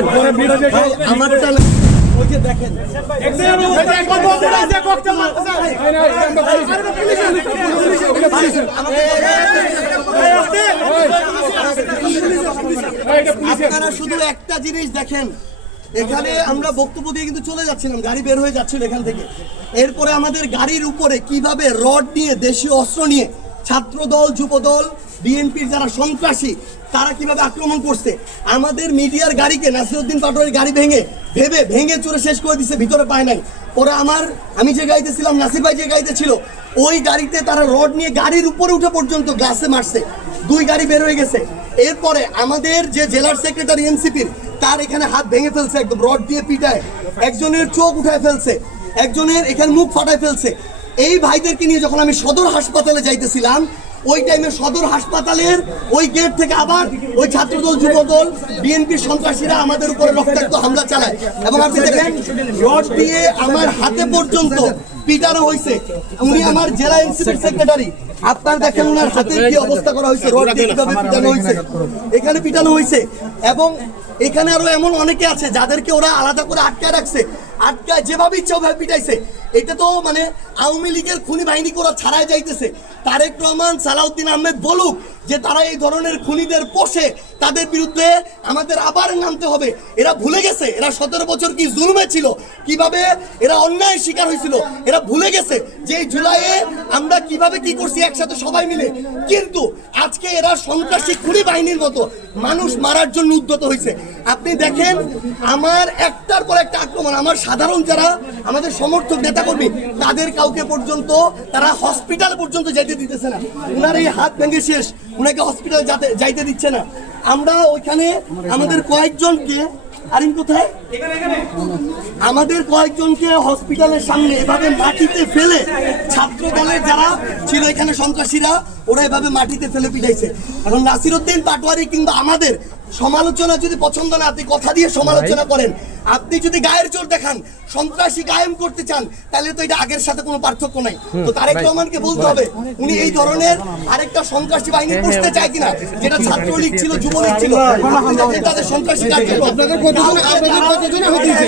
দেখেন আমারটা ওই যে দেখেন আপনারা শুধু একটা জিনিস দেখেন, এখানে আমরা বক্তব্য দিয়ে কিন্তু চলে যাচ্ছিলাম, গাড়ি বের হয়ে যাচ্ছিল এখান থেকে। এরপরে আমাদের গাড়ির উপরে কিভাবে রড নিয়ে, দেশীয় অস্ত্র নিয়ে ছাত্রদল, যুবদল, বিএনপির যারা সন্ত্রাসী তারা কিভাবে আক্রমণ করছে। আমাদের মিডিয়ার গাড়িকে নাসিরউদ্দিন পাটোয়ারির গাড়ি ভেঙে চুরে শেষ করে দিছে, ভিতরে পায় নাই। পরে আমি যে গাড়িতে ছিলাম, নাসির ভাই যে গাড়িতে ছিল, ওই গাড়িতে তারা রড নিয়ে গাড়ির উপরে উঠে পর্যন্ত গ্লাসে মারছে, 2 গাড়ি বের হয়ে গেছে। এরপরে আমাদের যে জেলার সেক্রেটারি এনসিপির, তার এখানে হাত ভেঙে ফেলছে, একদম রড দিয়ে পিটায়, একজনের চোখ উঠায় ফেলছে, একজনের এখানে মুখ ফাটায় ফেলছে। এই ভাইদেরকে নিয়ে যখন আমি সদর হাসপাতালে যাইতেছিলাম, ওই টাইমে সদর হাসপাতালের ওই গেট থেকে আবার ওই ছাত্রদল, যুবদল, বিএনপির সন্ত্রাসীরা আমাদের উপরে রক্তাক্ত হামলা চালায়। এবং আপনি দেখেন রড দিয়ে আমার হাতে পর্যন্ত পিটানো হয়েছে। উনি আমার জেলা এনসিপির সেক্রেটারি, আপনার দেখেন ওনার হাতের কি অবস্থা করা হয়েছে, রড দিয়ে কিভাবে পিটানো হয়েছে, এখানে পিটানো হয়েছে। এবং এখানে আরো এমন অনেকে আছে যাদেরকে ওরা আলাদা করে আটকায় রাখছে, আটকায় যেভাবে ইচ্ছা ওভাবে পিটাইছে। এটা তো মানে আওয়ামী লীগের খুনি বাহিনী করা ছাড়াই যাইতেছে। তারেক রহমান, সালাউদ্দিন আহমেদ বলুক যে তারা এই ধরনের খুনিদের পোষে, তাদের বিরুদ্ধে আমাদের আবার নামতে হবে। এরা ভুলে গেছে এরা 17 বছর কি জুলুমে ছিল, কিভাবে এরা অন্যায়ের শিকার হয়েছিল। এরা ভুলে গেছে যে এই জুলাইয়ে আমরা কিভাবে কি করছি একসাথে সবাই মিলে। কিন্তু আজকে এরা সন্ত্রাসী খুনি বাহিনীর মতো মানুষ মারার জন্য উদ্যত হয়েছে। আপনি দেখেন আমার একটার পর একটা আক্রমণ, আমার সাধারণ যারা আমাদের সমর্থক নেতাকর্মী তাদের কাউকে পর্যন্ত তারা হসপিটাল পর্যন্ত যেতে দিতেছে না। উনার এই হাত ভেঙে শেষ, উনাকে হসপিটাল যাইতে দিচ্ছে না। আমরা ওইখানে আমাদের কয়েকজনকে আমাদের কয়েকজনকে হসপিটালের সামনে এভাবে মাটিতে ফেলে, ছাত্র দলের যারা ছিল এখানে সন্ত্রাসীরা, ওরা এভাবে মাটিতে ফেলে পিটাইছে। এখন নাসিরউদ্দিন পাটোয়ারি কিংবা আমাদের সমালোচনা যদি পছন্দ না, আপনি কথা দিয়ে সমালোচনা করেন, আপনি যদি গায়ের জোর দেখান, সন্ত্রাসী কায়েম করতে চান, তাহলে তো এটা আগের সাথে কোনো পার্থক্য নাই। তো তারেক রহমানকে বলতে হবে উনি এই ধরনের আরেকটা সন্ত্রাসী বাহিনী পুষতে চায় কিনা, যেটা ছাত্রলীগ ছিল, যুবলীগ ছিল, তাদের সন্ত্রাসী কার্যক্রম। আপনাদের কতজনে হইতেছে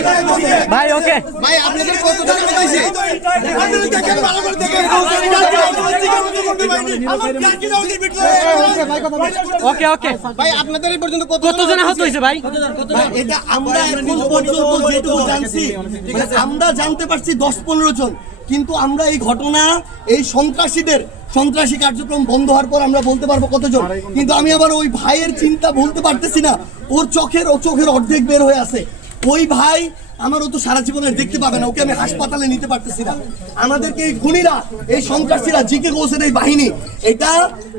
ভাই? ওকে ভাই, আপনাদের কতজনে হইতেছে? ওকে ওকে ভাই, আপনাদের এই পর্যন্ত কতজন আহত হয়েছে ভাই? এটা আমরা এখন পর্যন্ত যেটুকু জানছি, ঠিক আছে, আমরা জানতে পারছি 10-15 জন। কিন্তু আমরা এই ঘটনা, এই সন্ত্রাসী কার্যক্রম বন্ধ হওয়ার পর আমরা বলতে পারবো কতজন। কিন্তু আমি আবার ওই ভাইয়ের চিন্তা বলতে পারতেছি না, ওর চোখের অর্ধেক বের হয়ে আছে। ওই ভাই আমারও তো সারা জীবনে দেখতে পাবে না, ওকে আমি হাসপাতালে নিতে পারতেছি না। আমাদেরকে এই খুনিরা, এই সন্ত্রাসীরা, জিকে গোছের এই বাহিনী, এটা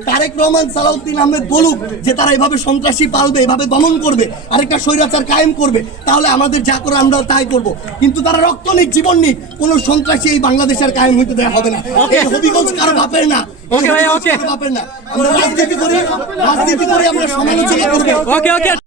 তারেক রহমান, সালাউদ্দিন আহমেদ বলুক যে তারা এভাবে সন্ত্রাসী পালবে, এভাবে দমন করবে, আরেকটা স্বৈরাচার কায়েম করবে, তাহলে আমাদের যা করে আমরা তাই করব। কিন্তু তারা রক্ত নিক, জীবন নিক, কোন সন্ত্রাসী এই বাংলাদেশের কায়েম হইতে দেওয়া হবে না। এই হবিগঞ্জ কারো বাপের না, বাপের না। আমরা রাজনীতি করি, আমরা সমালোচনা করবো।